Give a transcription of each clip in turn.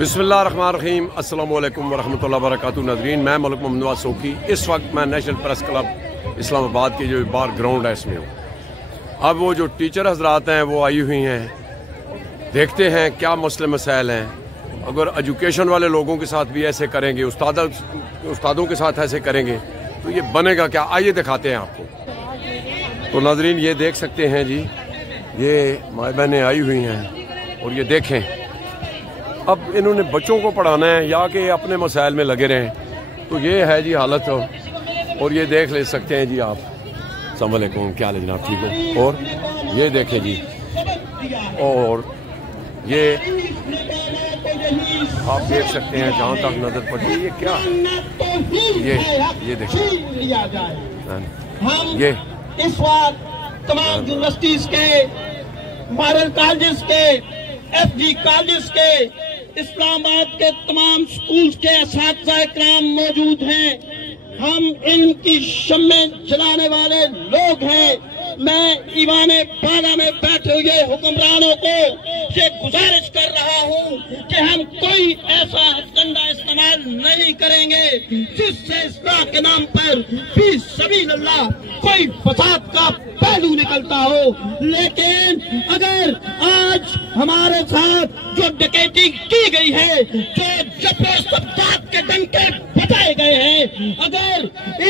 बिस्मिल्लाहिर्रहमानिर्रहीम अस्सलामु अलैकुम वरहमतुल्लाहि वबरकातुहू। नाज़रीन, मैं मलिक मोहम्मद नवाज सोकी। इस वक्त मैं नेशनल प्रेस क्लब इस्लामाबाद के जो बाहर ग्राउंड है इसमें हूँ। अब वो जो टीचर हजरात हैं वो आई हुई हैं, देखते हैं क्या मसले मसाइल हैं। अगर एजुकेशन वाले लोगों के साथ भी ऐसे करेंगे, उस्तादों के साथ ऐसे करेंगे तो ये बनेगा क्या? आइए दिखाते हैं आपको। तो नाज़रीन, ये देख सकते हैं जी, ये माँ बहनें आई हुई हैं और ये देखें अब इन्होंने बच्चों को पढ़ाना है या कि अपने मसाइल में लगे रहें। तो ये है जी हालत। और ये देख ले सकते हैं जी आप। अस्सलाम वालेकुम, क्या हाल है जनाब, ठीक हो? और ये देखें जी, और ये आप देख सकते हैं जहाँ तक नजर पड़ती है ये क्या है, ये देखिए ये इस वक्त तमाम यूनिवर्सिटीज के, मॉडल कॉलेज के, FG कॉलेज के, इस्लामाबाद के तमाम स्कूल्स के असातिज़ा इकराम मौजूद हैं। हम इनकी शम्में जलाने वाले लोग हैं। मैं ईवाने बाला में बैठे हुए हुक्मरानों को ये गुजारिश कर रहा हूँ कि हम कोई ऐसा हथकंडा इस्तेमाल नहीं करेंगे जिससे इस्लाह के नाम पर फी सबीलिल्लाह कोई फसाद का पहलू निकलता हो। लेकिन अगर आज हमारे साथ जो डकैती की गई है, जो जबरदस्त के डंके बजाए गए हैं, अगर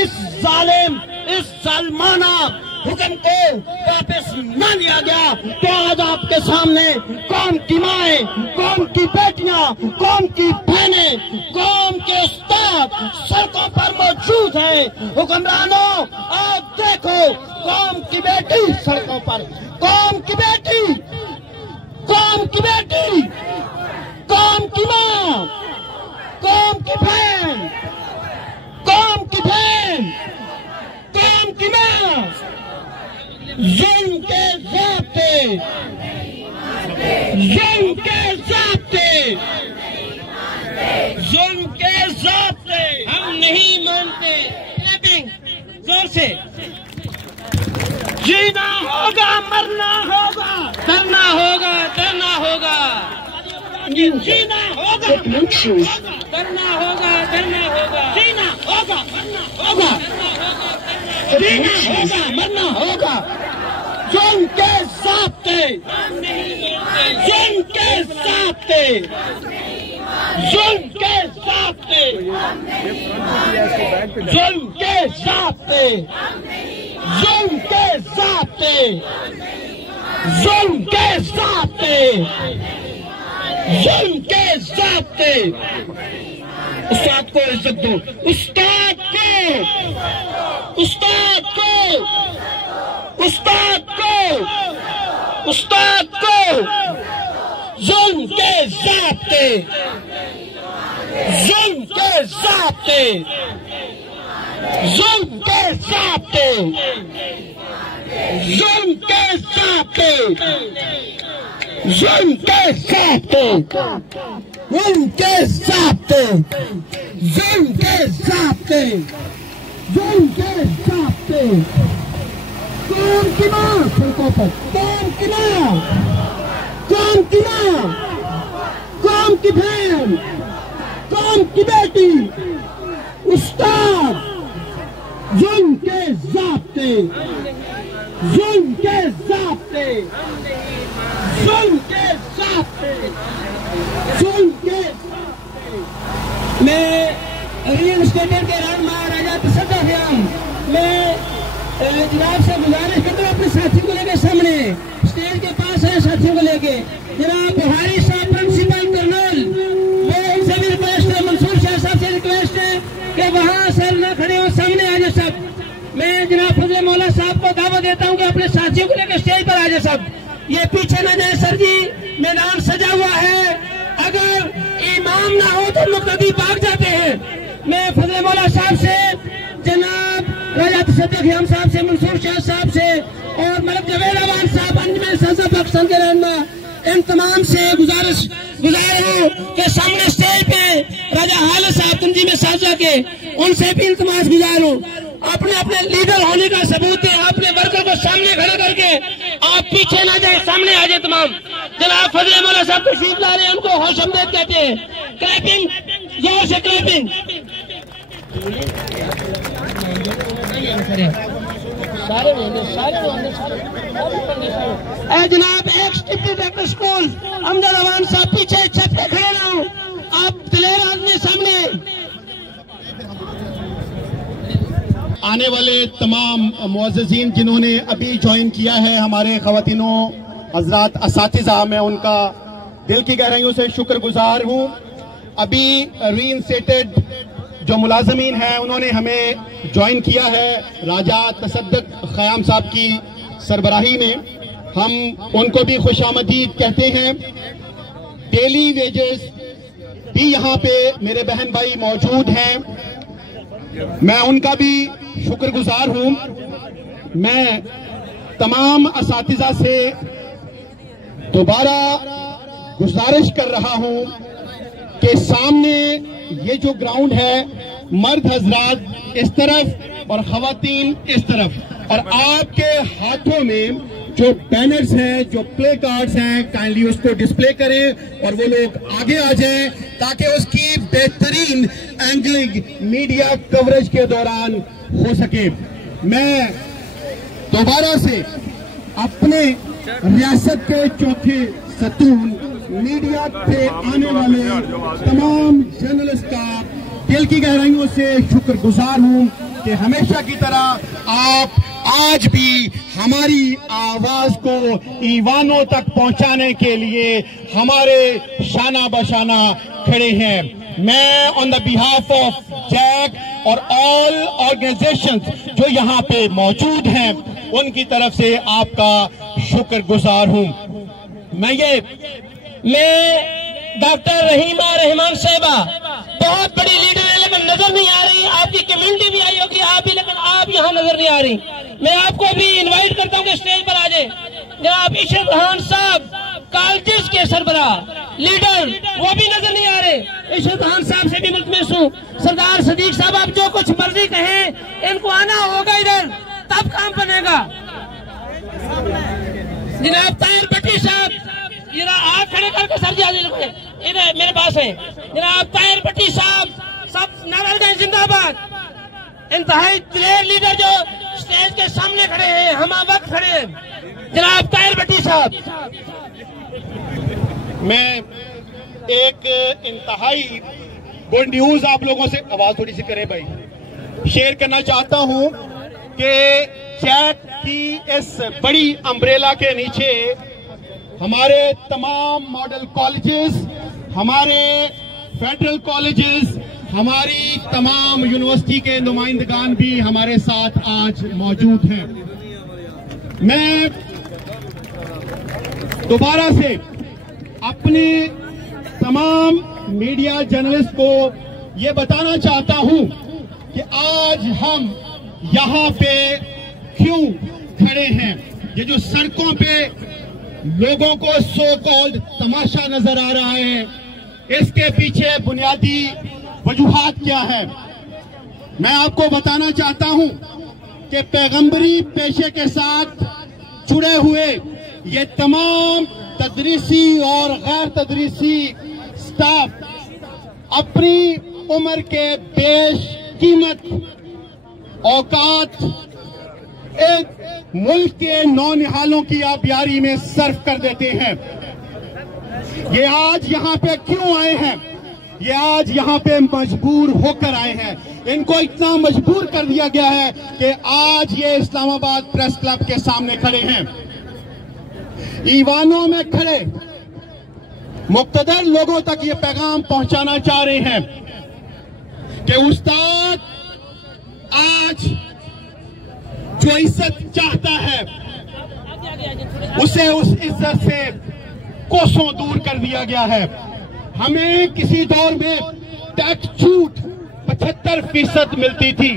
इस जालिम, इस जालमाना हुक्म को वापस न लिया गया तो आज आपके सामने कौम की माएं, कौम की बेटियां, कौम की बहनें, कौम के उस्ताद सड़कों पर मौजूद हैं। हुक्मरानों, आप देखो, कौम की बेटी सड़कों पर, कौम की बेटी, कौम की बेटी, कौम की मां, कौम की बहन, कौम की बहन, कौम की मां, जुल्म के ज़ाब्ते, जुल्म के ज़ाब्ते, जुल्म के ज़ाब्ते हम नहीं मानते। जोर से जीना होगा, मरना होगा, करना होगा, करना होगा, जीना होगा, करना होगा, करना होगा, जीना होगा, मरना होगा, जीना होगा, मरना होगा। जुल्म के ज़ाब्ते, जुल्म के ज़ाब्ते, जुल्म के ज़ाब्ते, जुल्म के ज़ाब्ते, जुल्म के ज़ाब्ते, जुल्म के ज़ाब्ते, जुल्म के ज़ाब्ते। उस्ताद को इज्जत दो, उस्ताद को, उस्ताद को, उस्ताद को, उस्ताद को। जुल्म के ज़ाब्ते, जुल्म के ज़ाब्ते, जुल्म के ज़ाब्ते, जुल्म के ज़ाब्ते, जुल्म के ज़ाब्ते, जुल्म के ज़ाब्ते, जुल्म के ज़ाब्ते, जुल्म के ज़ाब्ते। कौम की मां सड़कों पर, कौम की मां, कौम की मां, कौम की बहन, कौम की बेटी, उस्ताद, जुल्म के ज़ाब्ते, जुल्म के ज़ाब्ते, जुल्म के ज़ाब्ते, जुल्म के ज़ाब्ते। मैं रियल एस्टेट के रहनुमा राजा तसद्दुक़ ख़याम, मैं जनाब से गुजारिश करता हूँ अपने साथियों को लेकर सामने स्टेज के पास है, साथियों को लेके जनाब बुहारी साहब प्रिंसिपल कर्नल, वो उनसे भी रिक्वेस्ट है, मंसूर शाह साहब से रिक्वेस्ट है कि वहाँ सर न खड़े हो, सामने आ जाए सब। मैं जनाब फजले मौला साहब को दावा देता हूँ कि अपने साथियों को लेकर स्टेज पर आ जाए सब। ये पीछे न जाए सर जी, मैदान सजा हुआ है, अगर इमाम ना हो तो मुक्तदी भाग जाते हैं। मैं फजले मौला साहब से, जनाब राजा तसद्दुक़ ख़याम साहब से, मंसूर शाह साहब से और मलिक जवेद अवान साहब, अंजुमन संसद पाकिस्तान के रहनुमा, इन तमाम से गुजारिश गुजार हूँ कि सामने स्टेज पे राजा हाल साहब तंजीम साजा के, उनसे भी इल्तमास गुजार हूँ। अपने अपने लीडर होने का सबूत दें। अपने वर्कर को सामने खड़ा करके आप पीछे ना जाए, सामने आ जाए तमाम। जनाब फजल मौला साहब तशरीफ ला रहे हैं, उनको खुश आमदीद कहते हैं। क्लैपिंग, जोर से क्लैपिंग। जनाब ex deputy director school Amjad Awan साहब पीछे छत पे खड़े ना हो, आप दिलेर आदमी सामने। आने वाले तमाम मुअज़्ज़िज़ीन जिन्होंने अभी ज्वाइन किया है, हमारे ख़वातीनों हज़रात असातिज़ा, मैं उनका दिल की गहराइयों से शुक्रगुजार हूँ। अभी रीइंस्टेटेड जो मुलाज़मीन हैं उन्होंने हमें ज्वाइन किया है राजा तसद्दुक़ ख़याम साहब की सरबराही में, हम उनको भी खुशामदीद कहते हैं। डेली वेजेस भी यहाँ पे मेरे बहन भाई मौजूद हैं, मैं उनका भी शुक्रगुजार हूँ। मैं तमाम असातिज़ा से दोबारा गुजारिश कर रहा हूँ कि सामने ये जो ग्राउंड है, मर्द हजरात इस तरफ और खवातीन इस तरफ, और आपके हाथों में जो बैनर्स हैं, जो प्ले कार्ड्स हैं, काइंडली उसको डिस्प्ले करें और वो लोग आगे आ जाएं ताकि उसकी बेहतरीन एंगलिंग मीडिया कवरेज के दौरान हो सके। मैं दोबारा से अपने रियासत के चौथे सतून मीडिया पे आने वाले तमाम जर्नलिस्ट का दिल की गहराइयों से शुक्रगुजार हूँ कि हमेशा की तरह आप आज भी हमारी आवाज को ईवानों तक पहुंचाने के लिए हमारे शाना बशाना खड़े हैं। मैं on the behalf of JAC और ऑल ऑर्गेनाइजेशंस जो यहाँ पे मौजूद हैं उनकी तरफ से आपका शुक्रगुजार हूँ। मैं डॉक्टर रहीमा रहमान साहिबा बहुत बड़ी लीडर है लेकिन नजर नहीं आ रही, आपकी कम्युनिटी भी आई होगी आप भी, लेकिन आप यहाँ नजर नहीं आ रही। मैं आपको भी इनवाइट करता हूँ कि स्टेज पर आ जाए। जनाब इशरत खान साहब कॉलेजेस के सरबराह लीडर, वो भी नजर नहीं आ रहे। इशरत खान साहब से भी मुल्तमिस हूँ। सरदार सदीक साहब आप जो कुछ मर्जी कहें, इनको आना होगा इधर, तब काम बनेगा। जनाब ताहिर भट्टी साहब, जरा आप खड़े करके सर जी इधर मेरे पास है। जनाब ताहिर भट्टी साहब, सब नारायणगंज जिंदाबाद। इंतहाई दिलेर लीडर जो स्टेज के सामने खड़े हैं, हम वक्त खड़े हैं। जनाब ताहिर भट्टी साहब। मैं एक इंतहाई गुड न्यूज आप लोगों से, आवाज थोड़ी सी करें भाई, शेयर करना चाहता हूं कि चैट की इस बड़ी अम्ब्रेला के नीचे हमारे तमाम मॉडल कॉलेजेस, हमारे फेडरल कॉलेजेस, हमारी तमाम यूनिवर्सिटी के नुमाइंदगान भी हमारे साथ आज मौजूद हैं। मैं दोबारा से अपने तमाम मीडिया जर्नलिस्ट को ये बताना चाहता हूं कि आज हम यहाँ पे क्यों खड़े हैं। ये जो सड़कों पे लोगों को सो कॉल्ड तमाशा नजर आ रहा है, इसके पीछे बुनियादी वजूहात क्या है। मैं आपको बताना चाहता हूं कि पैगंबरी पेशे के साथ जुड़े हुए ये तमाम तदरीसी और गैर तदरीसी स्टाफ अपनी उम्र के बेशकीमत औकात एक मुल्क के नौनिहालों की आबियारी में सर्फ कर देते हैं। ये आज यहाँ पे क्यों आए हैं? ये आज यहाँ पे मजबूर होकर आए हैं। इनको इतना मजबूर कर दिया गया है कि आज ये इस्लामाबाद प्रेस क्लब के सामने खड़े हैं, ईवानों में खड़े मुक्तदर लोगों तक ये पैगाम पहुंचाना चाह रहे हैं कि उस्ताद आज जो इज्जत चाहता है उसे उस इज्जत से कोसों दूर कर दिया गया है। हमें किसी दौर में टैक्स छूट 75% मिलती थी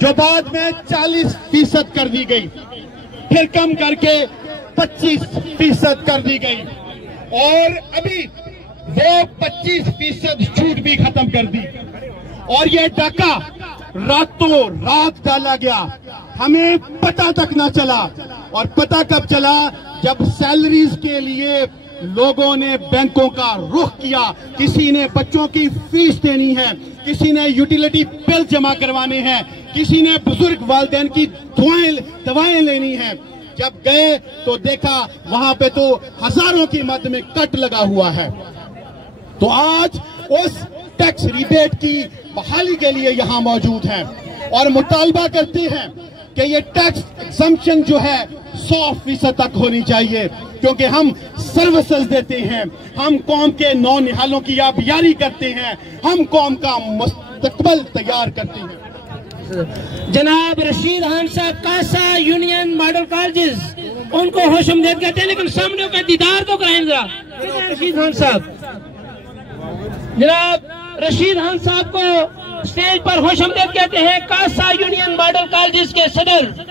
जो बाद में 40% कर दी गई, फिर कम करके 25% कर दी गई और अभी वो 25% छूट भी खत्म कर दी। और ये डाका रातों रात डाला गया, हमें पता तक न चला। और पता कब चला? जब सैलरीज के लिए लोगों ने बैंकों का रुख किया। किसी ने बच्चों की फीस देनी है, किसी ने यूटिलिटी बिल जमा करवाने हैं, किसी ने बुजुर्ग वालिदैन की दवाएं लेनी है। जब गए तो देखा वहां पे तो हजारों की मद में कट लगा हुआ है। तो आज उस टैक्स रिबेट की बहाली के लिए यहां मौजूद हैं और मुतालबा करते हैं कि ये टैक्स एग्जम्पशन जो है 100% तक होनी चाहिए, क्योंकि हम सर्विसेज देते हैं, हम कौम के नौनिहालों की आबियारी करते हैं, हम कौम का मुस्तकबल तैयार करते हैं। जनाब रशीद खान साहब कासा यूनियन मॉडल कॉलेजेस, उनको खुशआमदीद कहते हैं, लेकिन सामने उनका दीदार तो कराएं जरा। रशीद खान साहब, जनाब रशीद खान साहब को स्टेज पर खुशआमदीद कहते हैं, कासा यूनियन मॉडल कॉलेजेस के सदर।